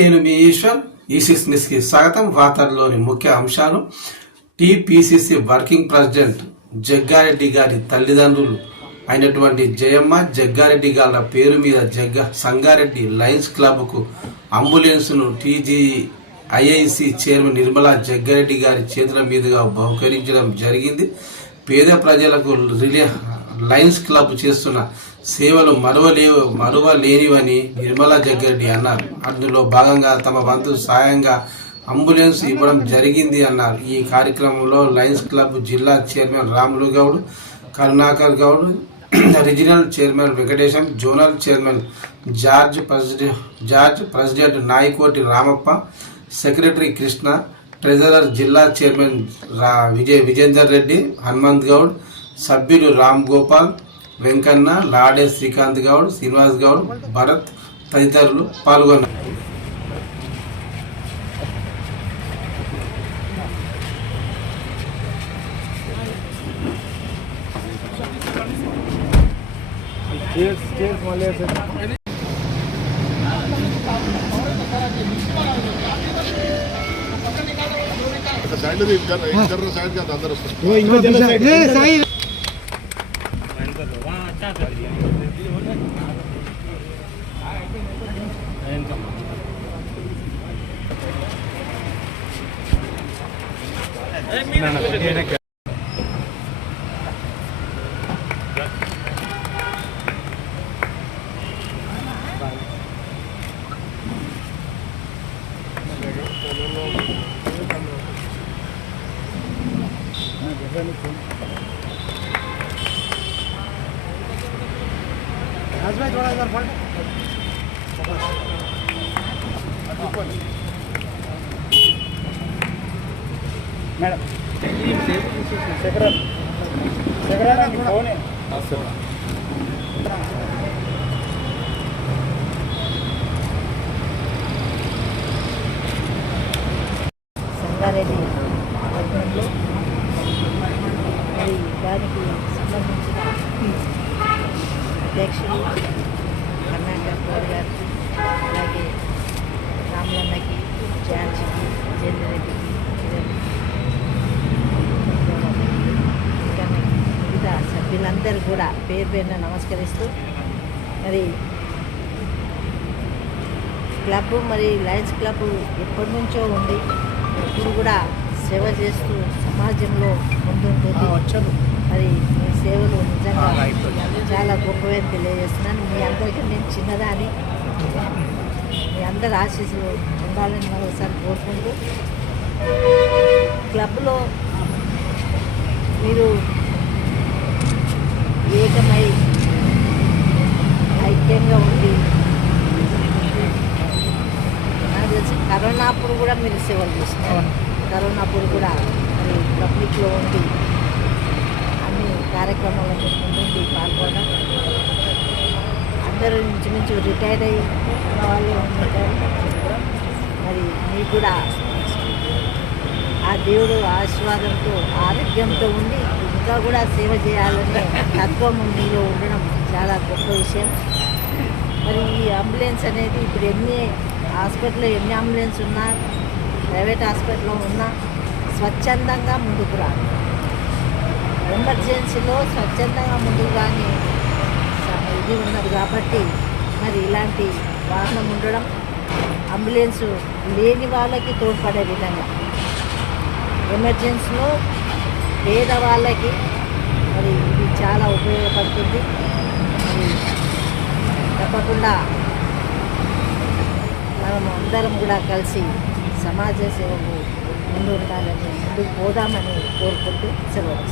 నేను మీ ఈశ్వర్. ఈ6 న్యూస్కి స్వాగతం. వార్తల్లోని ముఖ్య అంశాలు: టీపీసీసీ వర్కింగ్ ప్రెసిడెంట్ జగ్గారెడ్డి గారి తల్లిదండ్రులు అయినటువంటి జయమ్మ జగ్గారెడ్డి గారి పేరు మీద సంగారెడ్డి లయన్స్ క్లబ్కు అంబులెన్స్ను టీజీఐఐసి చైర్మన్ నిర్మలా జగ్గారెడ్డి గారి చేతుల మీదుగా బహుకరించడం జరిగింది. పేద ప్రజలకు లయన్స్ క్లబ్ చేస్తున్న సేవలు మరువలేనివని నిర్మలా జగ్గారెడ్డి అన్నారు. అందులో భాగంగా తమ వంతు సాయంగా అంబులెన్స్ ఇవ్వడం జరిగింది అన్నారు. ఈ కార్యక్రమంలో లయన్స్ క్లబ్ జిల్లా chairman Ramulu Goud, Karunakar Goud, regional chairman Venkatesham, zonal chairman George, president Nayakoti Ramappa, secretary Krishna, treasurer జిల్లా చైర్మన్ విజేందర్ రెడ్డి, హనుమంత్ గౌడ్, సభ్యులు రామ్ గోపాల్, వెంకన్న, లాడే శ్రీకాంత్ గౌడ్, శ్రీనివాస్ గౌడ్, భరత్ తదితరులు పాల్గొన్నారు. మేడం సంగారెడ్డి పట్టణంలో మరి దానికి సంబంధించిన అధ్యక్షులు కర్ణాటక గారికి, అలాగే రాములన్నకి, జార్జికి, విజేందర్ రెడ్డికి, ఇంకా మిగతా సభ్యులందరూ కూడా పేరు పేరున నమస్కరిస్తూ, మరి క్లబ్ మరి లయన్స్ క్లబ్ ఎప్పటి నుంచో ఉంది, ఇప్పుడు కూడా సేవ చేస్తూ సమాజంలో ముందుంటుంది. మరి మీ సేవలు నిజంగా చాలా గొప్పవే తెలియజేస్తున్నాను. మీ అందరికీ నేను చిన్నదాని, మీ అందరి ఆశీస్సులు ఉండాలని మరోసారి కోరుకుంటూ, క్లబ్లో మీరు ఏకమై ఐక్యంగా ఉండి, నాకు తెలిసి కరోనా అప్పుడు కూడా మీరు సేవలు చేస్తున్నారు. కరోనా అప్పుడు కూడా మరి పబ్లిక్లో ఉండి అన్ని కార్యక్రమాల్లో ముందుండి పాల్గొనడం, అందరూ ఇంచుమించు రిటైర్ అయ్యి ఉన్న వాళ్ళే ఉంటారు. మరి మీకు కూడా ఆ దేవుడు ఆశీర్వాదంతో ఆరోగ్యంతో ఉండి ఇంకా కూడా సేవ చేయాలనే తత్వం మీలో ఉండడం చాలా గొప్ప విషయం. మరి ఈ అంబులెన్స్ అనేది ఇప్పుడు ఎన్ని హాస్పిటల్లో ఎన్ని అంబులెన్స్ ఉన్నా, ప్రైవేట్ హాస్పిటల్లో ఉన్నా స్వచ్ఛందంగా ముందుకు రాదు. ఎమర్జెన్సీలో స్వచ్ఛందంగా ముందుకు రాని ఇది ఉన్నది కాబట్టి మరి ఇలాంటి వాహనం ఉండడం అంబులెన్స్ లేని వాళ్ళకి తోడ్పడే విధంగా, ఎమర్జెన్సీలో పేదవాళ్ళకి మరి ఇది చాలా ఉపయోగపడుతుంది. మరి తప్పకుండా మనం అందరం కూడా కలిసి సమాజ సేవకు ముందు ఉండాలని, ముందుకు పోదామని కోరుకుంటూ సెలవు.